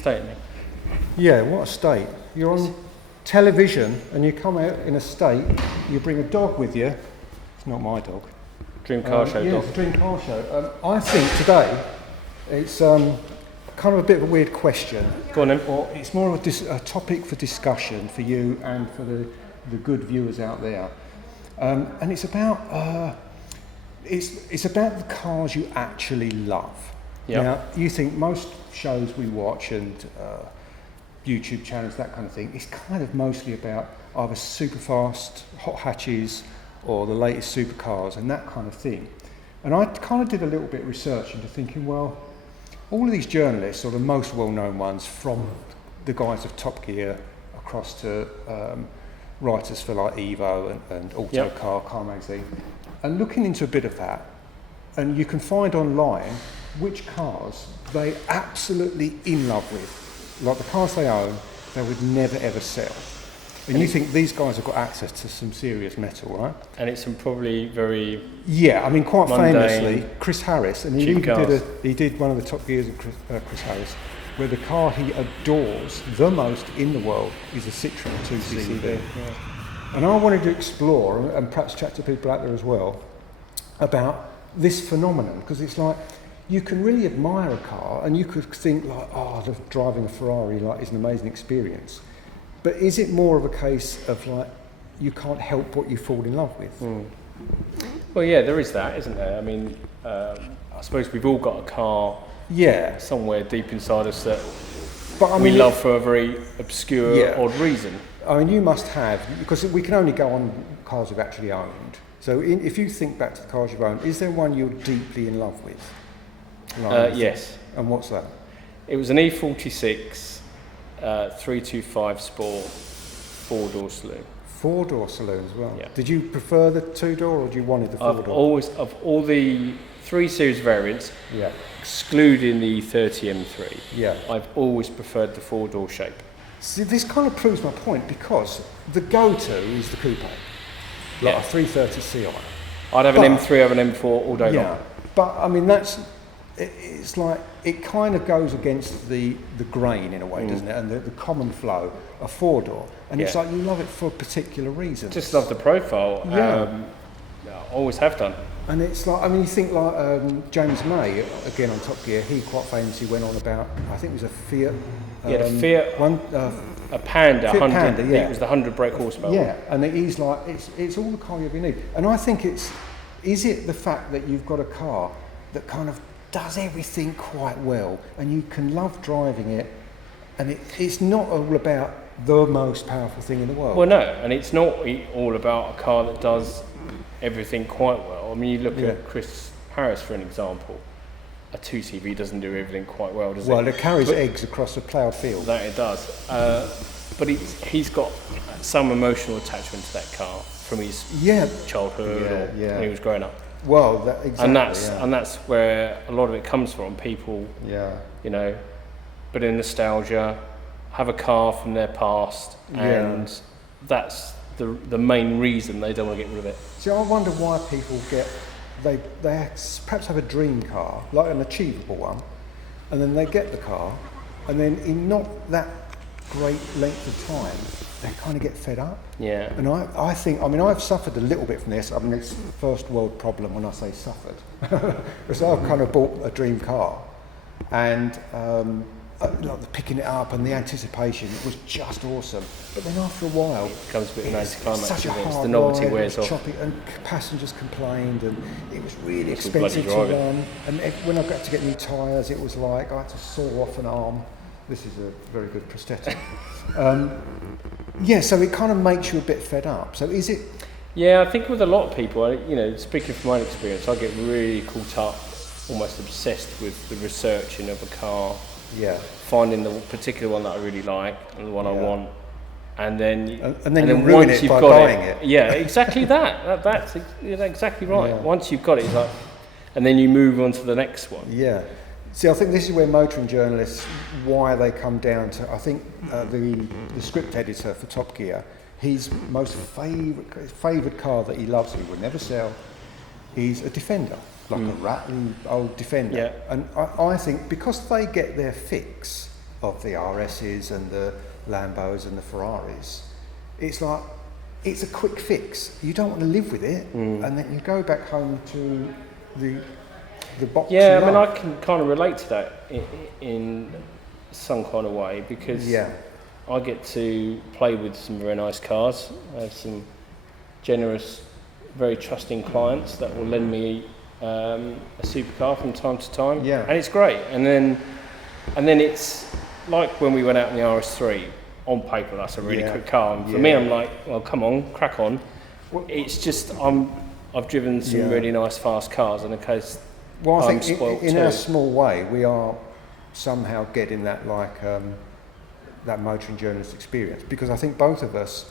state, Nick. Yeah, what a state. You're on television and you come out in a state, you bring a dog with you. It's not my dog. Dream car show yeah, dog. It's a dream car show. I think today it's kind of a bit of a weird question. Go on then. Or it's more of a topic for discussion for you and for the good viewers out there. And it's about it's about the cars you actually love. Yep. Now, you think most shows we watch and YouTube channels, that kind of thing, it's kind of mostly about either super fast, hot hatches, or the latest supercars and that kind of thing. And I kind of did a little bit of research into thinking, well, all of these journalists, or the most well-known ones, from the guys of Top Gear across to writers for like Evo and Autocar, Car Magazine, and looking into a bit of that, and you can find online which cars they absolutely in love with, like the cars they own, they would never ever sell. And you think these guys have got access to some serious metal, right? And it's some probably very I mean, quite mundane, famously, Chris Harris, and he did one of the Top Gears of Chris Harris, where the car he adores the most in the world is a Citroen 2CV. Yeah. And I wanted to explore, and perhaps chat to people out there as well, about this phenomenon, because it's like, you can really admire a car, and you could think like, driving a Ferrari like is an amazing experience. But is it more of a case of like, you can't help what you fall in love with? Mm. Well, yeah, there is that, isn't there? I mean, I suppose we've all got a car somewhere deep inside us that we love for a very obscure, odd reason. I mean, you must have, because we can only go on cars you've actually owned. So if you think back to the cars you've owned, is there one you're deeply in love with? Yes. And what's that? It was an E46 325 Sport 4-door saloon. 4-door saloon as well? Yeah. Did you prefer the 2-door or did you wanted the 4-door? Of all the 3 Series variants, excluding the 30M3, I've always preferred the 4-door shape. See, this kind of proves my point, because the go-to is the coupe, like a 330 Ci. I'd have an M3 over an M4 all day long. But I mean, it's like, it kind of goes against the grain in a way, doesn't it? And the common flow, a 4-door. And it's like, you love it for a particular reason. Just love the profile. Always have done. And it's like, I mean, you think like James May, again on Top Gear, he quite famously went on about, I think it was a Fiat. The Fiat, a Panda, Fiat 100, Panda, it was the 100 brake horsepower. Yeah, and he's like, it's all the car you ever need. And I think is it the fact that you've got a car that kind of does everything quite well, and you can love driving it, and it's not all about the most powerful thing in the world. Well, no, and it's not all about a car that does everything quite well. I mean, you look at Chris Harris, for an example. A 2CV doesn't do everything quite well, does it? Well, it carries eggs across a ploughed field. That it does. But he's got some emotional attachment to that car from his childhood or when he was growing up. Well, exactly. And that's where a lot of it comes from. People, you know, bit of nostalgia, have a car from their past, and that's the main reason they don't want to get rid of it. See, I wonder why people they perhaps have a dream car, like an achievable one, and then they get the car, and then in not that great length of time, they kind of get fed up. Yeah. And I think, I mean, I've suffered a little bit from this. I mean, it's first world problem when I say suffered. Because I've kind of bought a dream car, and like picking it up and the anticipation was just awesome. But then after a while, it becomes a bit of an anticlimax. Such a hard the novelty ride, wears off. choppy, and passengers complained, and it was really expensive to run. And when I got to get new tyres, it was like I had to saw off an arm. This is a very good prosthetic. So it kind of makes you a bit fed up. So is it? Yeah, I think with a lot of people, you know, speaking from my experience, I get really caught up, almost obsessed with the researching of a car. Yeah. Finding the particular one that I really like and the one I want, and then you ruin it by buying it. Yeah, exactly that. That's exactly right. Yeah. Once you've got it, it's like, and then you move on to the next one. Yeah. See, I think this is where motoring journalists, why they come down to, I think the script editor for Top Gear, his most favourite car that he loves, he would never sell, is a Defender, like a rattly old Defender. Yeah. And I think because they get their fix of the RSs and the Lambos and the Ferraris. It's like, it's a quick fix. You don't want to live with it, and then you go back home to the box. Yeah, I mean, I can kind of relate to that in some kind of way, because I get to play with some very nice cars. I have some generous, very trusting clients that will lend me a supercar from time to time, and it's great. And then it's like when we went out in the RS3. On paper, that's a really quick car. And for me, I'm like, well, come on, crack on. It's just I've driven some really nice fast cars, and in case I think in our small way, we are somehow getting that that motoring journalist experience, because I think both of us.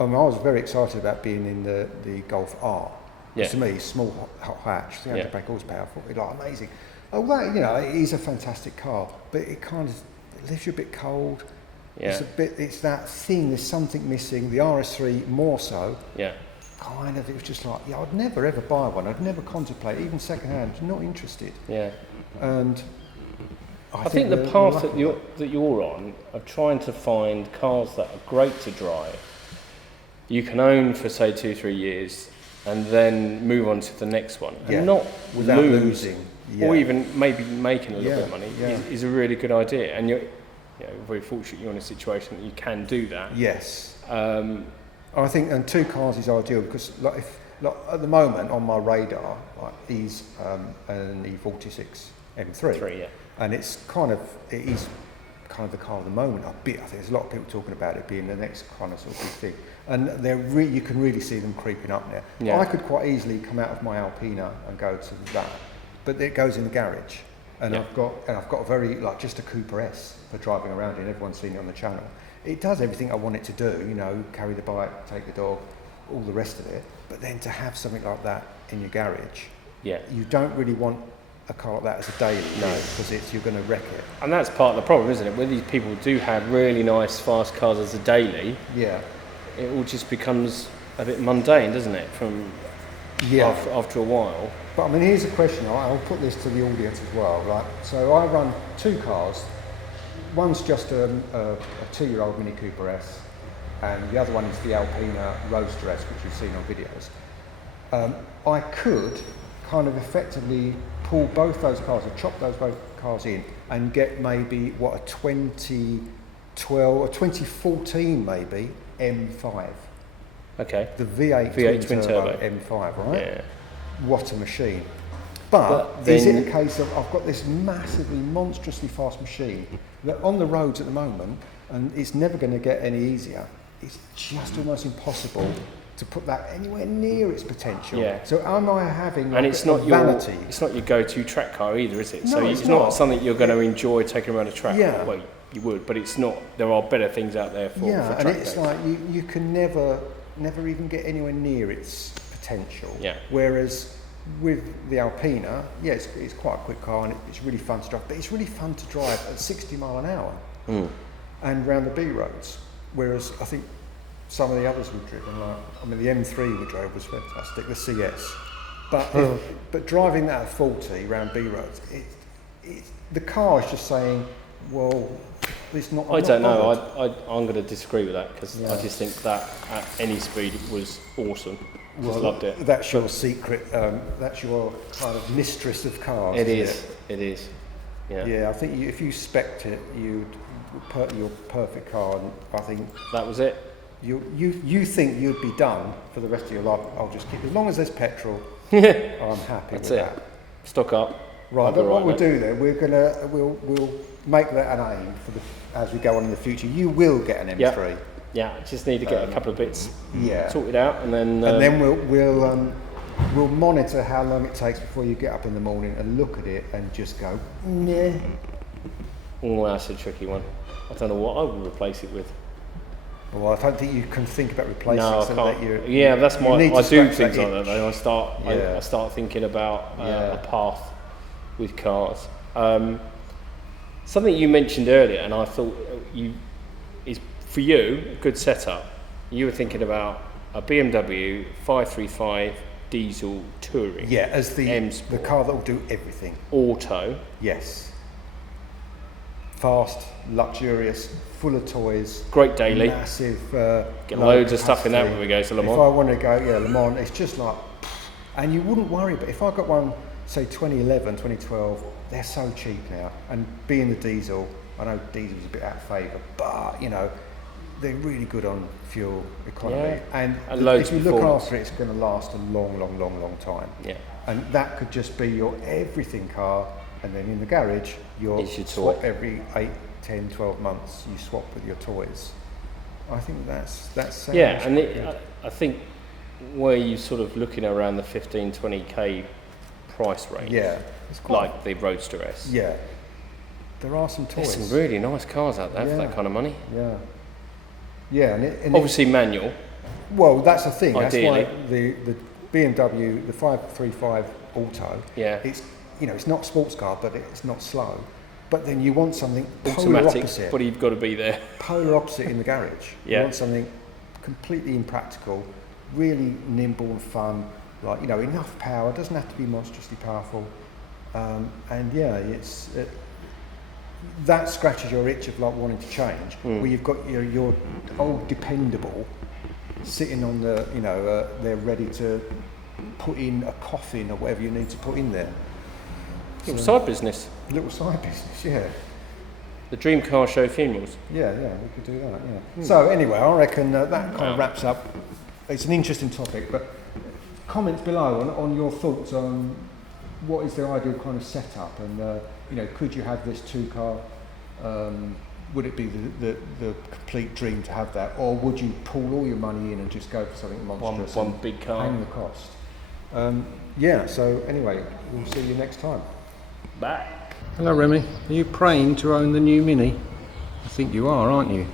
I was very excited about being in the Golf R. To me, small hot hatch, 300 brake horsepower, amazing. Oh, well, it is a fantastic car, but it kind of leaves you a bit cold. Yeah. It's that thing, there's something missing. The RS3 more so. Yeah. Kind of, it was just like, I'd never ever buy one. I'd never contemplate, even second hand, not interested. Yeah. And I think the path that you're on of trying to find cars that are great to drive, you can own for say 2-3 years, and then move on to the next one, and not without losing, or even maybe making a little bit of money is a really good idea. And you're very fortunate you're in a situation that you can do that. Yes. I think, and 2 cars is ideal, because at the moment on my radar is an E46 M3. And it is kind of the car of the moment. I think there's a lot of people talking about it being the next kind of sort of big thing, and you can really see them creeping up there. I could quite easily come out of my Alpina and go to that, but it goes in the garage. And I've got a very just a Cooper S for driving around in. Everyone's seen it on the channel. It does everything I want it to do. Carry the bike, take the dog, all the rest of it. But then to have something like that in your garage, you don't really want a car like that as a daily, because you're going to wreck it. And that's part of the problem, isn't it? When these people do have really nice fast cars as a daily, it all just becomes a bit mundane, doesn't it? After a while. But I mean, here's a question. I'll put this to the audience as well. Right? So I run 2 cars. One's just a 2-year-old Mini Cooper S, and the other one is the Alpina Roadster S, which you've seen on videos. I could kind of effectively pull both those cars, or chop those both cars in, and get maybe a 2012 or 2014 maybe M5. Okay. The V8 twin turbo M5, right? Yeah. What a machine. But is it a case of I've got this massively, monstrously fast machine that on the roads at the moment, and it's never going to get any easier, it's just almost impossible to put that anywhere near its potential. Yeah. So am I having it's not vanity? It's not your go-to track car either, is it? No, so it's not something you're going to enjoy taking around a track. Yeah. Well, you would, but it's not. There are better things out there for track and it's days. like you can never even get anywhere near its potential. Yeah. Whereas with the Alpina, it's quite a quick car, and it's really fun to drive, but it's really fun to drive at 60 mile an hour and round the B roads. Whereas I think some of the others we've driven, the M3 we drove was fantastic, the CS. But driving that at 40 round B roads, the car is just saying, well, it's not. I don't know. I'm going to disagree with that, because I just think that at any speed it was awesome. Just loved it. That's your secret. That's your kind of mistress of cars. It is. Yeah. Yeah. I think if you spec'd it, you'd put your perfect car, and I think that was it. You think you'd be done for the rest of your life. I'll just keep, as long as there's petrol. I'm happy with that. Stock up. Right. But what we'll do then, we'll make that an aim as we go on in the future. You will get an M3. Yeah, just need to get a couple of bits sorted out, and then we'll monitor how long it takes before you get up in the morning and look at it and just go, nah. Oh, that's a tricky one. I don't know what I would replace it with. Well, I don't think you can think about replacing something that you. Yeah, that's my. I do things like that. Though. I start thinking about a path with cars. Something you mentioned earlier, and I thought is for you a good setup. You were thinking about a BMW 535 diesel touring. Yeah, as the car that will do everything. Auto. Yes. fast, luxurious, full of toys. Great daily. Massive. Get loads of stuff in that when we go to Le Mans. If I want to go, Le Mans, it's just like, and you wouldn't worry, but if I got one, say 2011, 2012, they're so cheap now. And being the diesel, I know diesel's a bit out of favour, but they're really good on fuel economy. And if you look after it, it's going to last a long time. Yeah. And that could just be your everything car, and then in the garage, you'll swap every 8, 10, 12 months, you swap with your toys. I think that's yeah, and I think where you're sort of looking around the 15, 20k price range, it's quite, like the Roadster S. Yeah, there are some toys. There's some really nice cars out there for that kind of money. Yeah, and obviously manual. Well, that's the thing. Ideally. That's why the BMW, the 535 Auto. Yeah. It's it's not sports car, but it's not slow. But then you want something automatic, polar opposite. but you've got to be there. Polar opposite in the garage. You want something completely impractical, really nimble and fun. Like enough power. Doesn't have to be monstrously powerful. That scratches your itch of like wanting to change. Where you've got your old dependable sitting on the they're ready to put in a coffin or whatever you need to put in there. Little side business. Little side business, yeah. The dream car show funerals. Yeah, we could do that. Yeah. So anyway, I reckon that kind of wraps up. It's an interesting topic, but comments below on your thoughts on what is the ideal kind of setup, and could you have this 2-car? Would it be the complete dream to have that, or would you pool all your money in and just go for something monstrous? One big car. Hang the cost. So anyway, we'll see you next time. Bye. Hello Remy, are you praying to own the new Mini? I think you are, aren't you?